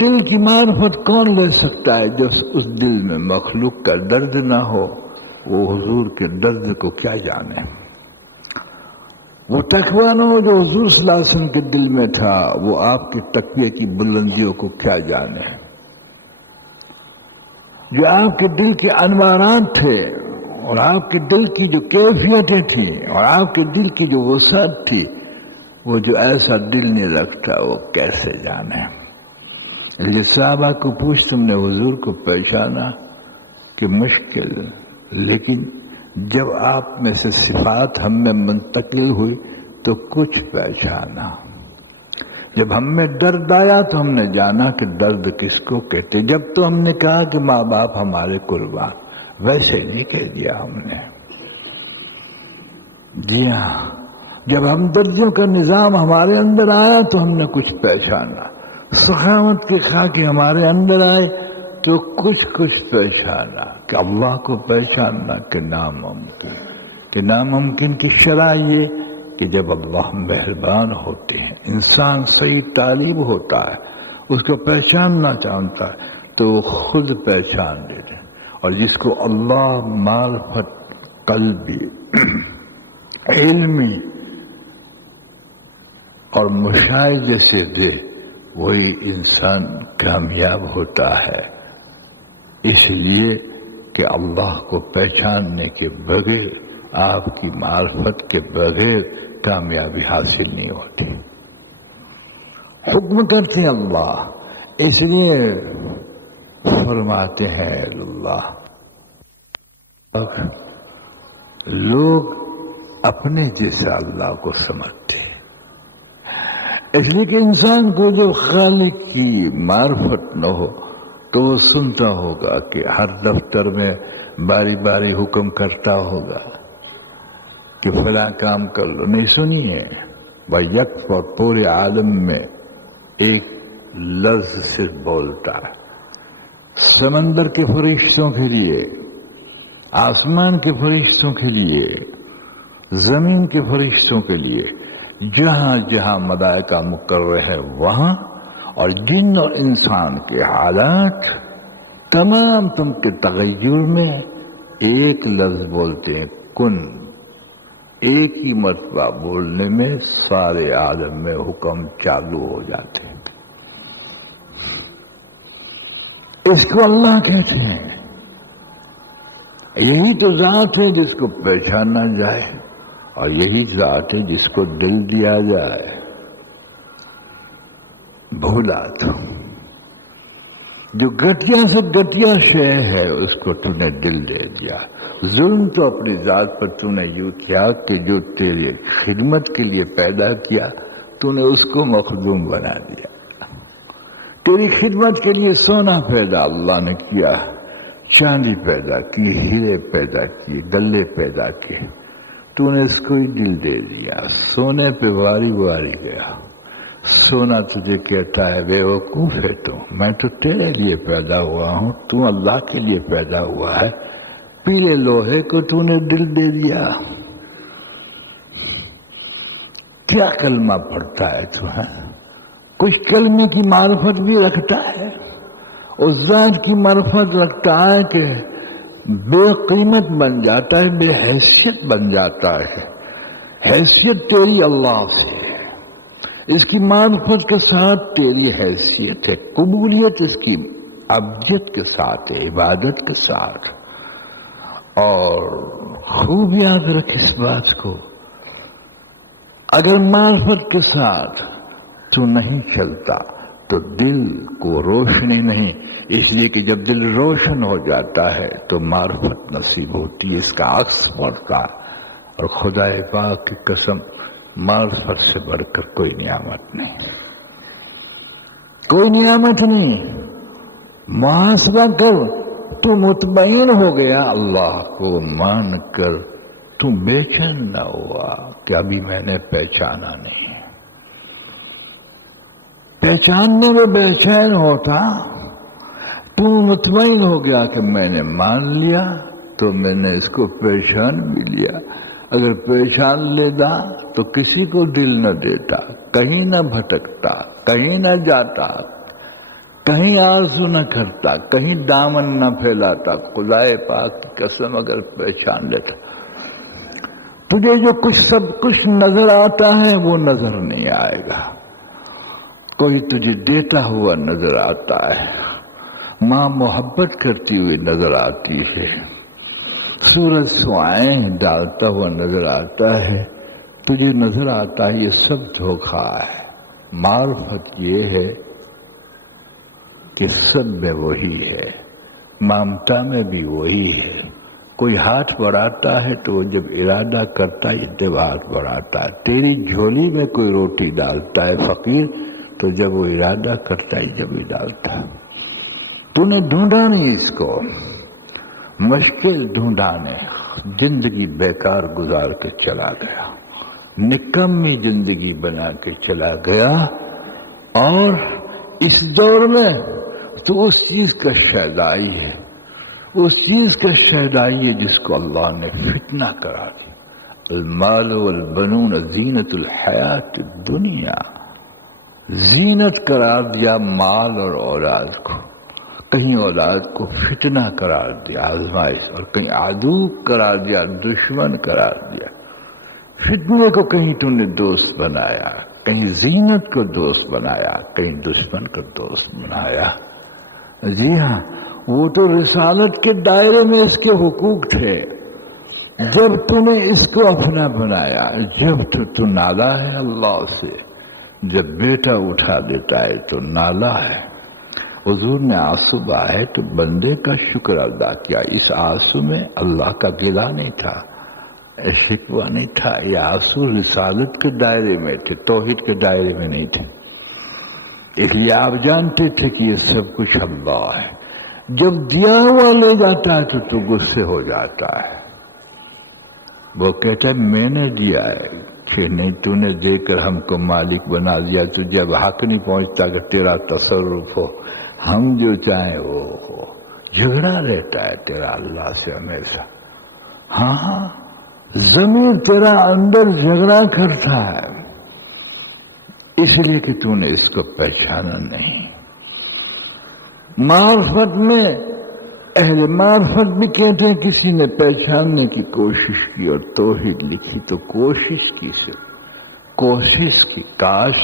دل کی معرفت کون لے سکتا ہے جو اس دل میں مخلوق کا درد نہ ہو؟ وہ حضور کے درد کو کیا جانے؟ وہ تقویٰ نہ ہو جو حضور صلی اللہ علیہ وسلم کے دل میں تھا، وہ آپ کے تقوی کی بلندیوں کو کیا جانے؟ جو آپ کے دل کے انوارات تھے اور آپ کے دل کی جو کیفیتیں تھیں اور آپ کے دل کی جو وسعت تھی، وہ جو ایسا دل نہیں رکھتا وہ کیسے جانے؟ یہ صحابہ کو پوچھ، تم نے حضور کو پہچانا کہ مشکل، لیکن جب آپ میں سے صفات ہم میں منتقل ہوئی تو کچھ پہچانا۔ جب ہم میں درد آیا تو ہم نے جانا کہ درد کس کو کہتے۔ جب تو ہم نے کہا کہ ماں باپ ہمارے قربان، ویسے نہیں کہہ دیا ہم نے۔ جی ہاں، جب ہمدردیوں کا نظام ہمارے اندر آیا تو ہم نے کچھ پہچانا۔ سخاوت کے خاکے ہمارے اندر آئے تو کچھ پہچانا کہ اللہ کو پہچاننا کہ ناممکن، کہ ناممکن کی شرح یہ کہ جب اللہ مہربان ہوتے ہیں، انسان صحیح طالب ہوتا ہے، اس کو پہچاننا چاہتا ہے تو وہ خود پہچان لیتے ہیں۔ اور جس کو اللہ معرفت قلبی، علمی اور مشاہدے سے دے، وہی انسان کامیاب ہوتا ہے۔ اس لیے کہ اللہ کو پہچاننے کے بغیر، آپ کی معرفت کے بغیر کامیابی حاصل نہیں ہوتی۔ حکم کرتے ہیں اللہ، اس لیے فرماتے ہیں اللہ، لوگ اپنے جیسا اللہ کو سمجھتے ہیں۔ اس لیے کہ انسان کو جو خالق کی معرفت نہ ہو تو وہ سنتا ہوگا کہ ہر دفتر میں باری باری حکم کرتا ہوگا کہ فلاں کام کر لو، نہیں سنیے یک اور پورے عالم میں ایک لفظ صرف بولتا ہے۔ سمندر کے فرشتوں کے لیے، آسمان کے فرشتوں کے لیے، زمین کے فرشتوں کے لیے، جہاں جہاں ملائکہ مقرر ہے وہاں، اور جن اور انسان کے حالات تمام تم کے تغیر میں ایک لفظ بولتے ہیں، کن۔ ایک ہی مرتبہ بولنے میں سارے عالم میں حکم چالو ہو جاتے ہیں۔ اس کو اللہ کہتے ہیں۔ یہی تو ذات ہے جس کو پہچانا جائے، اور یہی ذات ہے جس کو دل دیا جائے۔ بھولا تو جو گٹیا سے گٹیا شے ہے اس کو تو نے دل دے دیا۔ ظلم تو اپنی ذات پر تو نے یوں کیا کہ جو تیرے خدمت کے لیے پیدا کیا تو نے اس کو مخدوم بنا دیا۔ تیری خدمت کے لیے سونا پیدا اللہ نے کیا، چاندی پیدا کی، ہیرے پیدا کیے، گلے پیدا کیے، تو نے اس کو ہی دل دے دیا۔ سونے پہ واری واری گیا۔ سونا تجھے کہتا ہے بے وقوف ہے تو، میں تو تیرے لیے پیدا ہوا ہوں، تو اللہ کے لیے پیدا ہوا ہے۔ پیلے لوہے کو تو نے دل دے دیا۔ کیا کلمہ پڑھتا ہے تو ہے؟ کچھ کلمے کی معرفت بھی رکھتا ہے، اس ذات کی معرفت رکھتا ہے کہ بے قیمت بن جاتا ہے، بے حیثیت بن جاتا ہے۔ حیثیت تیری اللہ سے ہے، اس کی معرفت کے ساتھ تیری حیثیت ہے، قبولیت اس کی ابجد کے ساتھ ہے، عبادت کے ساتھ۔ اور خوب یاد رکھ اس بات کو، اگر معرفت کے ساتھ تو نہیں چلتا تو دل کو روشنی نہیں، اس لیے کہ جب دل روشن ہو جاتا ہے تو معرفت نصیب ہوتی ہے، اس کا عکس پڑتا ہے۔ اور خدا پاک کی قسم، معرفت سے بڑھ کر کوئی نعمت نہیں، کوئی نعمت نہیں۔ محاسبہ کر، تو مطمئن ہو گیا اللہ کو مان کر، تو بے چین نہ ہوا کہ ابھی میں نے پہچانا نہیں۔ پہچاننے میں بے چین ہوتا، تو مطمئن ہو گیا کہ میں نے مان لیا تو میں نے اس کو پہچان بھی لیا۔ اگر پہچان لیتا تو کسی کو دل نہ دیتا، کہیں نہ بھٹکتا، کہیں نہ جاتا، کہیں آرزو نہ کرتا، کہیں دامن نہ پھیلاتا، خدائے پاک کی قسم اگر پہچان لیتا تجھے جو کچھ سب کچھ نظر آتا ہے وہ نظر نہیں آئے گا. کوئی تجھے دیتا ہوا نظر آتا ہے، ماں محبت کرتی ہوئی نظر آتی ہے، سورج سوائیں ڈالتا ہوا نظر آتا ہے، تجھے نظر آتا ہے. یہ سب دھوکہ ہے. معرفت یہ ہے کہ سب میں وہی ہے، ممتا میں بھی وہی ہے. کوئی ہاتھ بڑھاتا ہے تو وہ جب ارادہ کرتا ہے اتباع بڑھاتا ہے. تیری جھولی میں کوئی روٹی ڈالتا ہے فقیر تو جب وہ ارادہ کرتا ہے جب ہی ڈالتا ہے. تو نے ڈھونڈا نہیں اس کو، مشکل ڈھونڈا نے، زندگی بیکار گزار کے چلا گیا، نکمی زندگی بنا کے چلا گیا. اور اس دور میں تو اس چیز کا شیدائی ہے، اس چیز کا شیدائی ہے جس کو اللہ نے فتنہ قرار دیا. المال والبنون زینت الحیات الدنیا، زینت قرار دیا مال اور اولاد کو. کہیں اولاد کو فتنہ قرار دیا، آزمائش، اور کہیں عدو قرار دیا، دشمن قرار دیا. فتنے کو کہیں تو نے دوست بنایا، کہیں زینت کو دوست بنایا، کہیں دشمن کو دوست بنایا. جی ہاں، وہ تو رسالت کے دائرے میں اس کے حقوق تھے. جب تو نے اس کو اپنا بنایا، جب تو نالا ہے اللہ سے. جب بیٹا اٹھا دیتا ہے تو نالا ہے. حضور نے آنسو بہائے تو بندے کا شکر ادا کیا. اس آنسو میں اللہ کا گلہ نہیں تھا، شکوہ نہیں تھا. یہ آنسو رسالت کے دائرے میں تھے، توحید کے دائرے میں نہیں تھے. اس لیے آپ جانتے تھے کہ یہ سب کچھ اللہ ہے. جب دیا ہوا لے جاتا ہے تو غصے ہو جاتا ہے. وہ کہتا ہے میں نے دیا ہے کہ نہیں، تو نے دے کر ہم کو مالک بنا دیا. تو جب حق نہیں پہنچتا کہ تیرا تصرف ہو، ہم جو چاہیں وہ ہو. جھگڑا رہتا ہے تیرا اللہ سے ہمیشہ. ہاں، ضمیر تیرا اندر جھگڑا کرتا ہے، اس لیے کہ تو نے اس کو پہچانا نہیں. معرفت میں اہل معرفت بھی کہتے ہیں کسی نے پہچاننے کی کوشش کی اور توحید لکھی تو کوشش کی، صرف کوشش کی. کاش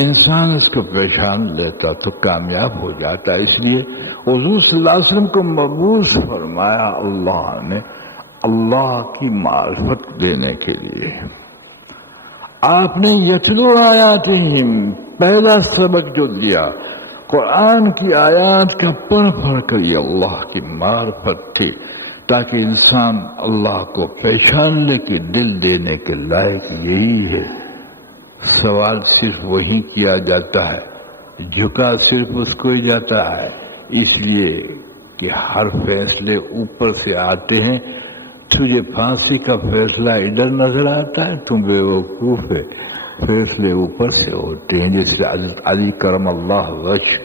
انسان اس کو پہچان لیتا تو کامیاب ہو جاتا. اس لیے حضور صلی اللہ علیہ وسلم کو مبعوث فرمایا اللہ نے اللہ کی معرفت دینے کے لیے. آپ نے یتلو آیاتہم پہلا سبق جو دیا قرآن کی آیات کا پڑھ پڑھ کر یہ اللہ کی معرفت تھی، تاکہ انسان اللہ کو پہچان لے کہ دل دینے کے لائق یہی ہے. سوال صرف وہی کیا جاتا ہے، جھکا صرف اس کو ہی جاتا ہے، اس لیے کہ ہر فیصلے اوپر سے آتے ہیں. تجھے پھانسی کا فیصلہ ادھر نظر آتا ہے، تم بیوقوف ہے، فیصلے اوپر سے ہوتے ہیں. جیسے علی کرم اللہ وجہ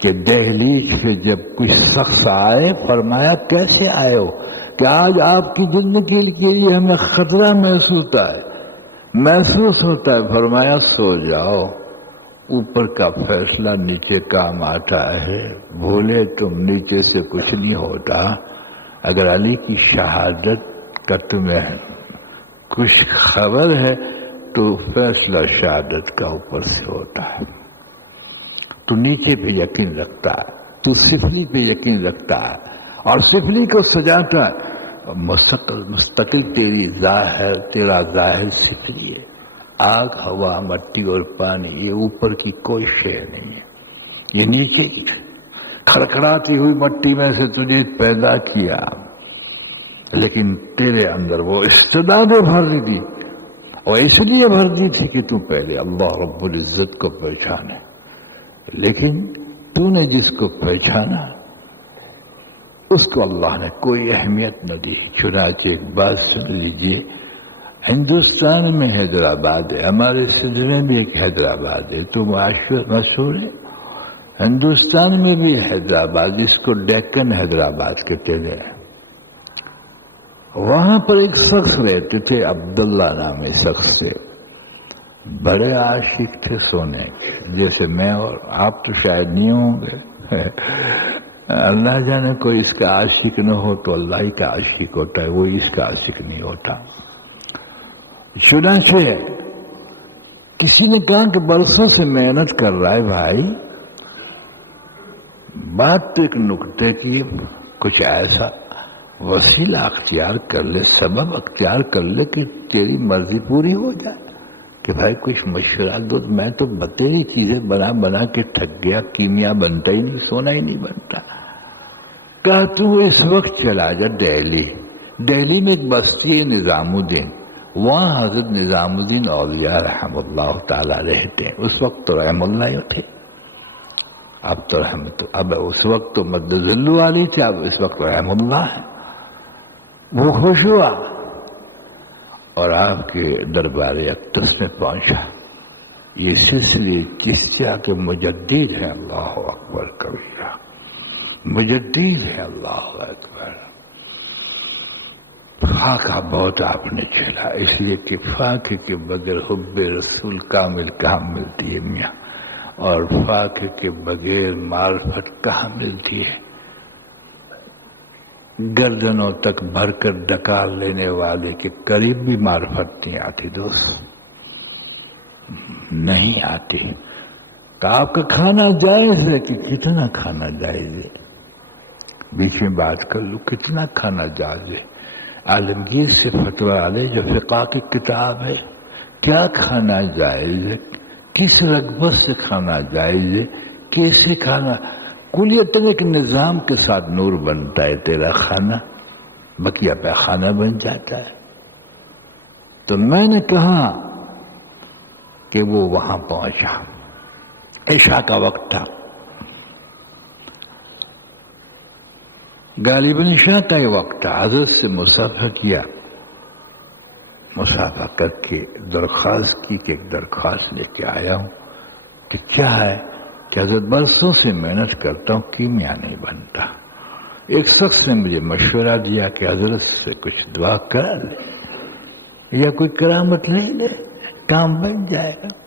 کہ دہلیز پہ جب کچھ شخص آئے، فرمایا کیسے آئے ہو؟ کہ آج آپ کی زندگی کے لیے ہمیں خطرہ محسوس ہوتا ہے. فرمایا سو جاؤ، اوپر کا فیصلہ نیچے کام آتا ہے. بھولے تم، نیچے سے کچھ نہیں ہوتا. اگر علی کی شہادت کا تمہیں کچھ خبر ہے تو فیصلہ شہادت کا اوپر سے ہوتا ہے. تو نیچے پہ یقین رکھتا ہے، تو سفلی پہ یقین رکھتا ہے اور سفلی کو سجاتا ہے. مستقل تیرا ظاہر سفلی ہے. آگ، ہوا، مٹی اور پانی یہ اوپر کی کوئی شے نہیں ہے، یہ نیچے کی کھڑکھڑاتی ہوئی مٹی میں سے تجھے پیدا کیا، لیکن تیرے اندر وہ استعدادیں بھر دی تھی، اور اس لیے بھر دی تھی کہ تو پہلے اللہ رب العزت کو پہچانے. لیکن تو نے جس کو پہچانا اس کو اللہ نے کوئی اہمیت نہ دی. چنانچہ ایک بات سن لیجیے، ہندوستان میں حیدرآباد ہے، ہمارے سندھ میں بھی ایک حیدرآباد ہے، تو مشہور ہے. ہندوستان میں بھی حیدرآباد، جس کو ڈیکن حیدرآباد کہتے ہیں. وہاں پر ایک شخص رہتے تھے، عبداللہ نامی شخص سے. بڑے عاشق تھے سونے کے، جیسے میں اور آپ تو شاید نہیں ہوں گے۔ اللہ جانے کوئی اس کا عاشق نہ ہو تو اللہ ہی کا عاشق ہوتا ہے، وہی اس کا عاشق نہیں ہوتا۔ چنانچہ کسی نے کہا کہ برسوں سے محنت کر رہا ہے بھائی، بات تو ایک نکتے کی، کچھ ایسا وسیلہ اختیار کر لے، سبب اختیار کر لے کہ تیری مرضی پوری ہو جائے، کہ بھائی کچھ مشورہ دو۔ میں تو بتیری چیزیں بنا بنا کے تھک گیا، کیمیا بنتا ہی نہیں، سونا ہی نہیں بنتا۔ کہا تو اس وقت چلا جا دہلی۔ دہلی میں ایک بستی ہے نظام الدین، وہاں حضرت نظام الدین اولیاء رحم اللہ تعالی رہتے ہیں۔ اس وقت تو رحم اللہ ہی تھے، اب تو رحمت، اب اس وقت تو مدذل والی تھے، اب اس وقت رحم اللہ ہے۔ وہ خوش ہوا اور آپ کے دربار اقدس میں پہنچا۔ یہ سلسلے چشتیہ کے مجدد ہیں، اللہ اکبر کبیرہ، مجدد ہے، اللہ اکبر۔ فاقہ بہت آپ نے جھیلا، اس لیے کہ فاقے کے بغیر حب رسول کامل کہاں ملتی ہے میاں، اور فاقے کے بغیر معرفت کہاں ملتی ہے۔ گردنوں تک بھر کر ڈکال لینے والے کے قریب بھی معرفت نہیں آتی دوست، نہیں آتی۔ کہ آپ کا کھانا جائز ہے کہ کتنا کھانا جائز ہے، بیچ میں بات کر لوں، کتنا کھانا جائز ہے۔ عالمگیر سے فتویٰ علیہ جو فقہ کی کتاب ہے، کیا کھانا جائز ہے، کس رغبت سے کھانا جائز ہے، کیسے کھانا، کلیتاً ایک نظام کے ساتھ نور بنتا ہے تیرا کھانا، بقیہ پہ کھانا بن جاتا ہے۔ تو میں نے کہا کہ وہ وہاں پہنچا، عشاء کا وقت تھا، غالباً عشاء کا ہی وقت تھا۔ حضرت سے مصافحہ کیا، مصافحہ کر کے درخواست کی کہ ایک درخواست لے کے آیا ہوں، کہ کیا ہے کہ حضرت برسوں سے محنت کرتا ہوں، کیمیا نہیں بنتا۔ ایک شخص نے مجھے مشورہ دیا کہ حضرت سے کچھ دعا کرا لے یا کوئی کرامت لے لے، کام بن جائے گا۔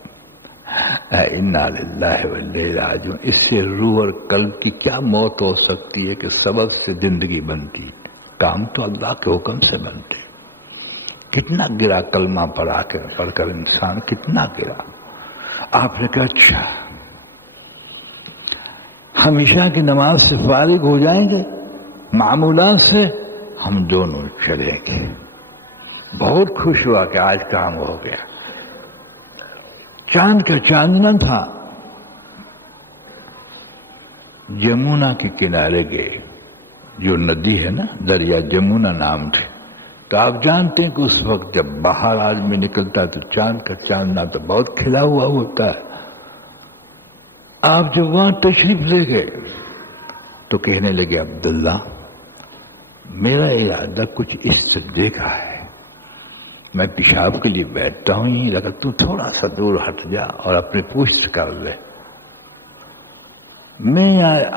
انا للہ و انا الیہ راجعون۔ اس سے روح اور قلب کی کیا موت ہو سکتی ہے کہ سبب سے زندگی بنتی ہے، کام تو اللہ کے حکم سے بنتے۔ کتنا گرا کلمہ پڑھ کر انسان کتنا گرا۔ آپ نے کہا اچھا ہمیشہ کی نماز سے فارغ ہو جائیں گے، معمولات سے ہم دونوں چلیں گے۔ بہت خوش ہوا کہ آج کام ہو گیا۔ چاند کا چاندنا تھا، جمونا کے کنارے گئے، جو ندی ہے نا، دریا جمونا نام تھے۔ تو آپ جانتے ہیں کہ اس وقت جب باہر آدمی نکلتا ہے تو چاند کا چاندنا تو بہت کھلا ہوا ہوتا ہے۔ آپ جب وہاں تشریف لے گئے تو کہنے لگے عبداللہ میرا ارادہ کچھ اس سجدے کا ہے، میں پیشاب کے لیے بیٹھتا ہوں ہی، لگا تو تھوڑا سا دور ہٹ جا اور اپنے پوچھ کر لے۔ میں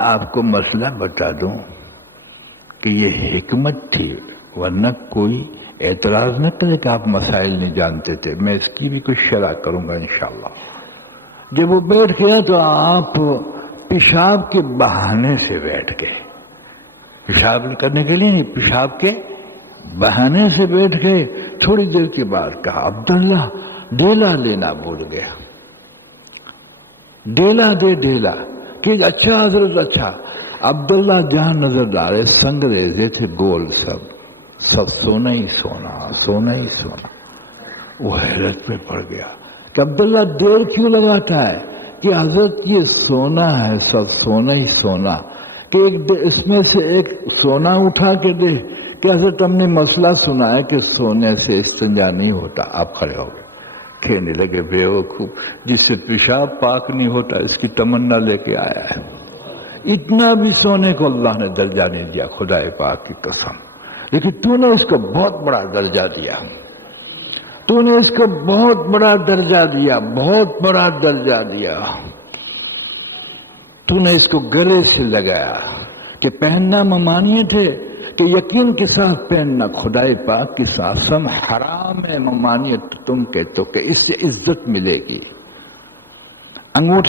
آپ کو مسئلہ بتا دوں کہ یہ حکمت تھی، ورنہ کوئی اعتراض نہ کرے کہ آپ مسائل نہیں جانتے تھے، میں اس کی بھی کچھ شرح کروں گا انشاءاللہ۔ جب وہ بیٹھ گیا تو آپ پیشاب کے بہانے سے بیٹھ گئے، پیشاب کرنے کے لیے نہیں، پیشاب کے بہانے سے بیٹھ گئے۔ تھوڑی دیر کے بعد کہا عبداللہ ڈیلا لینا بھول گیا، ڈیلا دے ڈیلا، کہ اچھا حضرت اچھا۔ عبداللہ جہاں نظر ڈالے سنگریزے تھے گول، سب سونا ہی سونا، سونا ہی سونا۔ وہ حیرت میں پڑ گیا کہ عبداللہ دیر کیوں لگاتا ہے، کہ حضرت یہ سونا ہے، سب سونا ہی سونا، کہ اس میں سے ایک سونا اٹھا کے دے، کہ حضرت ہم نے مسئلہ سنا ہے کہ سونے سے استنجا نہیں ہوتا۔ آپ کھڑے ہو گئے، کہنے لگے بیوقوف، جس سے پیشاب پاک نہیں ہوتا اس کی تمنا لے کے آیا ہے۔ اتنا بھی سونے کو اللہ نے درجہ نہیں دیا، خدا پاک کی قسم، لیکن تو نے اس کو بہت بڑا درجہ دیا، تو نے اس کو بہت بڑا درجہ دیا، بہت بڑا درجہ دیا۔ تو نے اس کو گلے سے لگایا کہ پہننا ممانعت ہے، کہ یقین کے ساتھ پہننا خدائے پاک کی قسم حرام ہے، ممانعت تم کہتے ہو کہ اس سے عزت ملے گی، انگوٹھی